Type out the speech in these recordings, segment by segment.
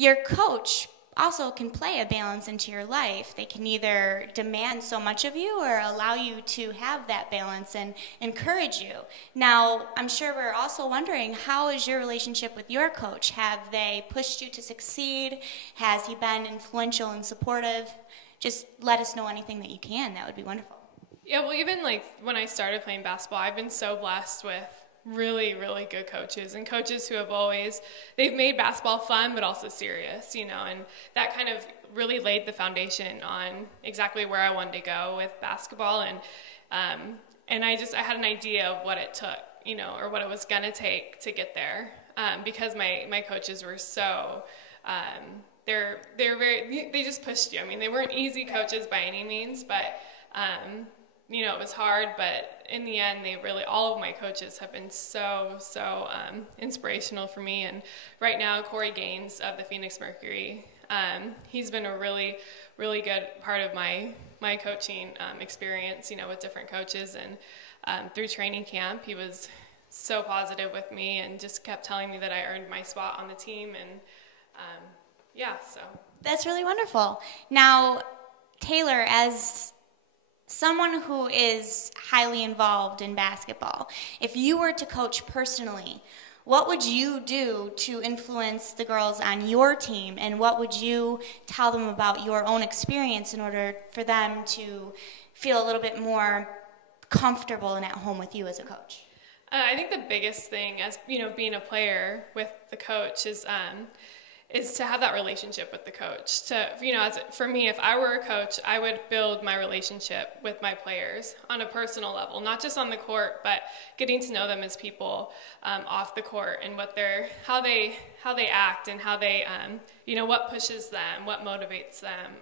your coach also can play a balance into your life. They can either demand so much of you or allow you to have that balance and encourage you. Now, I'm sure we're also wondering, how is your relationship with your coach? Have they pushed you to succeed? Has he been influential and supportive? Just let us know anything that you can. That would be wonderful. Yeah, well, even like when I started playing basketball, I've been so blessed with really, really good coaches, and coaches who have always, they've made basketball fun but also serious, and that kind of really laid the foundation on exactly where I wanted to go with basketball. And I had an idea of what it took, or what it was going to take to get there, because my coaches were so, they're very, they just pushed you. I mean, they weren't easy coaches by any means, but it was hard, but in the end, all of my coaches have been so inspirational for me. And right now, Corey Gaines of the Phoenix Mercury, he's been a really, really good part of my coaching experience, with different coaches. And through training camp, he was so positive with me and just kept telling me that I earned my spot on the team. And so. That's really wonderful. Now, Taylor, as someone who is highly involved in basketball, if you were to coach personally, what would you do to influence the girls on your team, and what would you tell them about your own experience in order for them to feel a little bit more comfortable and at home with you as a coach? I think the biggest thing, as being a player with the coach, is to have that relationship with the coach. For me, if I were a coach, I would build my relationship with my players on a personal level, not just on the court, but getting to know them as people off the court, and how they act, and how they, what pushes them, what motivates them,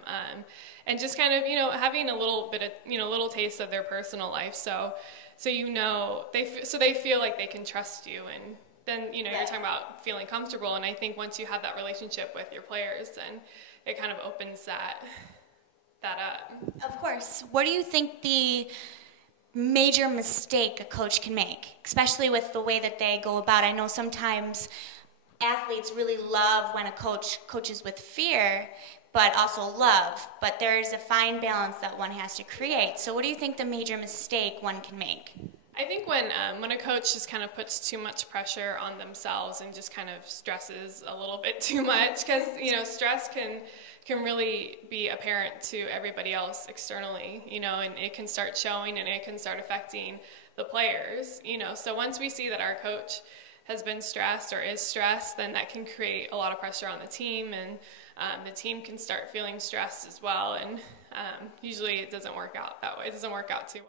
and just kind of, having a little bit of, little taste of their personal life, so they feel like they can trust you. And then, you're talking about feeling comfortable, and I think once you have that relationship with your players, then it kind of opens that up. Of course. What do you think the major mistake a coach can make, especially with the way that they go about? I know sometimes athletes really love when a coach coaches with fear, but also love, but there is a fine balance that one has to create. So what do you think the major mistake one can make? I think when a coach just kind of puts too much pressure on themselves and just kind of stresses a little bit too much, because stress can really be apparent to everybody else externally, and it can start showing, and it can start affecting the players, So once we see that our coach has been stressed or is stressed, then that can create a lot of pressure on the team, and the team can start feeling stressed as well. And usually it doesn't work out that way. It doesn't work out too well.